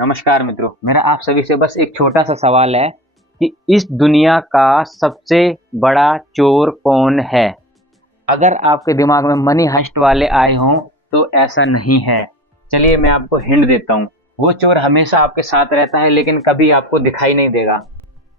नमस्कार मित्रों, मेरा आप सभी से बस एक छोटा सा सवाल है कि इस दुनिया का सबसे बड़ा चोर कौन है। अगर आपके दिमाग में मनी हस्ट वाले आए हों तो ऐसा नहीं है। चलिए मैं आपको हिंट देता हूँ। वो चोर हमेशा आपके साथ रहता है लेकिन कभी आपको दिखाई नहीं देगा।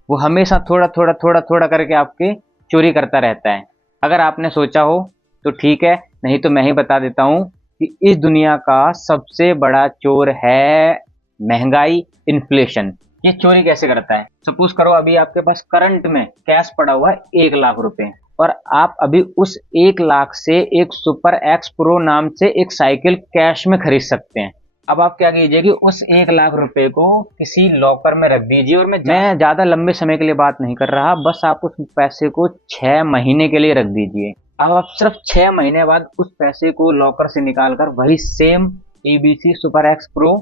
वो हमेशा थोड़ा थोड़ा थोड़ा थोड़ा करके आपके चोरी करता रहता है। अगर आपने सोचा हो तो ठीक है, नहीं तो मैं ही बता देता हूँ कि इस दुनिया का सबसे बड़ा चोर है महंगाई, इन्फ्लेशन। ये चोरी कैसे करता है? सपोज करो अभी आपके पास करंट में कैश पड़ा हुआ है 1 लाख रुपए, और आप अभी उस 1 लाख से एक सुपर एक्स प्रो नाम से एक साइकिल कैश में खरीद सकते हैं। अब आप क्या कीजिए कि उस 1 लाख रुपए को किसी लॉकर में रख दीजिए, और मैं ज्यादा लंबे समय के लिए बात नहीं कर रहा, बस आप उस पैसे को 6 महीने के लिए रख दीजिए। अब आप सिर्फ 6 महीने बाद उस पैसे को लॉकर से निकालकर वही same ABC super x pro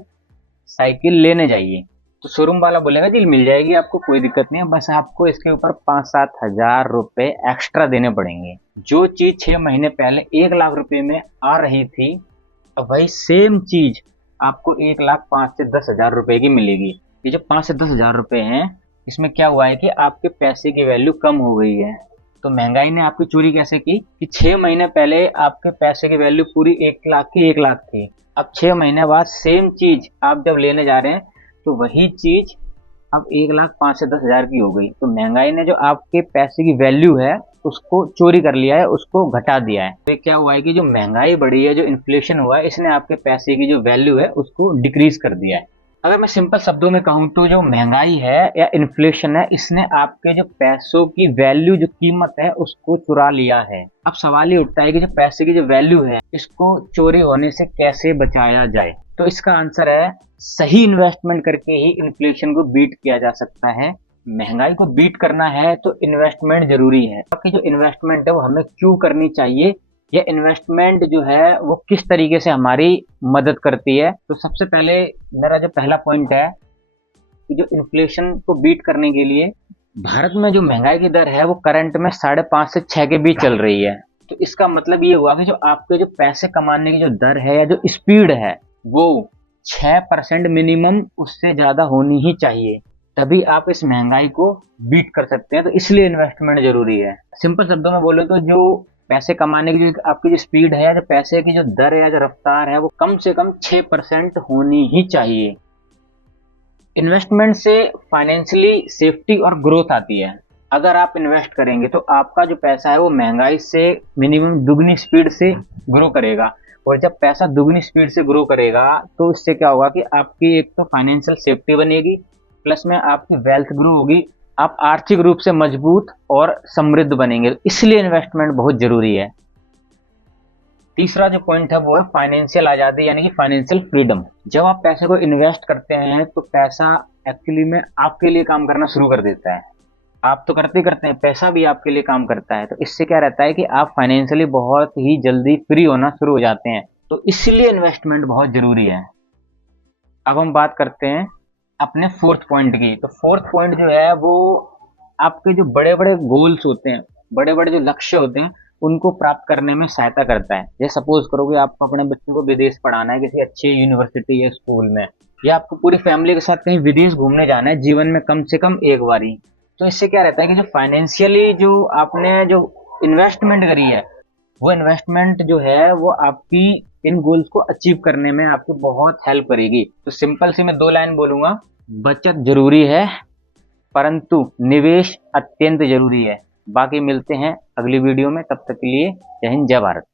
cycle लेने जाइए। तो शोरूम वाला बोलेगा जी मिल जाएगी आपको, कोई दिक्कत नहीं है, बस आपको इसके ऊपर 5-7 हज़ार रुपए एक्स्ट्रा देने पड़ेंगे। जो चीज 6 महीने पहले 1 लाख रुपए में आ रही थी, अब वही सेम चीज आपको 1 लाख 5 से 10 हज़ार रुपए की मिलेगी। ये जो 5 से 10 हज़ार रुपए हैं, इसमें क्या हुआ है कि आपके पैसे की वैल्यू कम हो गई है। तो महंगाई ने आपकी चोरी कैसे की कि 6 महीने पहले आपके पैसे की वैल्यू पूरी 1 लाख की 1 लाख थी। अब 6 महीने बाद सेम चीज आप जब लेने जा रहे हैं तो वही चीज अब 1 लाख 5 से 10 हज़ार की हो गई। तो महंगाई ने जो आपके पैसे की वैल्यू है उसको चोरी कर लिया है, उसको घटा दिया है। तो क्या हुआ है कि जो महंगाई बढ़ी है, जो इन्फ्लेशन हुआ है, इसने आपके पैसे की जो वैल्यू है उसको डिक्रीज कर दिया है। अगर मैं सिंपल शब्दों में कहूँ तो जो महंगाई है या इन्फ्लेशन है, इसने आपके जो पैसों की वैल्यू, जो कीमत है, उसको चुरा लिया है। अब सवाल ये उठता है कि जो पैसे की जो वैल्यू है, इसको चोरी होने से कैसे बचाया जाए। तो इसका आंसर है सही इन्वेस्टमेंट करके ही इन्फ्लेशन को बीट किया जा सकता है। महंगाई को बीट करना है तो इन्वेस्टमेंट जरूरी है। आपकी जो इन्वेस्टमेंट है वो हमें क्यों करनी चाहिए, यह इन्वेस्टमेंट जो है वो किस तरीके से हमारी मदद करती है। तो सबसे पहले मेरा जो पहला पॉइंट है कि जो इन्फ्लेशन को बीट करने के लिए भारत में जो महंगाई की दर है वो करंट में 5.5 से 6 के बीच चल रही है। तो इसका मतलब ये हुआ कि जो आपके जो पैसे कमाने की जो दर है या जो स्पीड है वो 6% मिनिमम उससे ज्यादा होनी ही चाहिए, तभी आप इस महंगाई को बीट कर सकते हैं। तो इसलिए इन्वेस्टमेंट जरूरी है। सिंपल शब्दों में बोले तो जो पैसे कमाने की जो आपकी जो स्पीड है या जो पैसे की जो दर है या जो रफ्तार है वो कम से कम 6% होनी ही चाहिए। इन्वेस्टमेंट से फाइनेंशियली सेफ्टी और ग्रोथ आती है। अगर आप इन्वेस्ट करेंगे तो आपका जो पैसा है वो महंगाई से मिनिमम दुगनी स्पीड से ग्रो करेगा, और जब पैसा दुगनी स्पीड से ग्रो करेगा तो इससे क्या होगा कि आपकी एक तो फाइनेंशियल सेफ्टी बनेगी, प्लस में आपकी वेल्थ ग्रो होगी, आप आर्थिक रूप से मजबूत और समृद्ध बनेंगे। इसलिए इन्वेस्टमेंट बहुत जरूरी है। तीसरा जो पॉइंट है वो है फाइनेंशियल आजादी, यानी कि फाइनेंशियल फ्रीडम। जब आप पैसे को इन्वेस्ट करते हैं तो पैसा एक्चुअली में आपके लिए काम करना शुरू कर देता है। आप तो करते करते हैं, पैसा भी आपके लिए काम करता है। तो इससे क्या रहता है कि आप फाइनेंशियली बहुत ही जल्दी फ्री होना शुरू हो जाते हैं। तो इसलिए इन्वेस्टमेंट बहुत जरूरी है। अब हम बात करते हैं अपने फोर्थ पॉइंट की। तो फोर्थ पॉइंट जो है वो आपके जो बड़े बड़े गोल्स होते हैं, बड़े बड़े जो लक्ष्य होते हैं, उनको प्राप्त करने में सहायता करता है। जैसे सपोज करो कि आपको अपने बच्चों को विदेश पढ़ाना है किसी अच्छी यूनिवर्सिटी या स्कूल में, या आपको पूरी फैमिली के साथ कहीं विदेश घूमने जाना है जीवन में कम से कम एक बार ही। तो इससे क्या रहता है कि जो फाइनेंशियली जो आपने जो इन्वेस्टमेंट करी है, वो इन्वेस्टमेंट जो है वो आपकी इन गोल्स को अचीव करने में आपको बहुत हेल्प करेगी। तो सिंपल सी मैं 2 लाइन बोलूंगा, बचत जरूरी है परंतु निवेश अत्यंत जरूरी है। बाकी मिलते हैं अगली वीडियो में, तब तक के लिए जय हिंद जय भारत।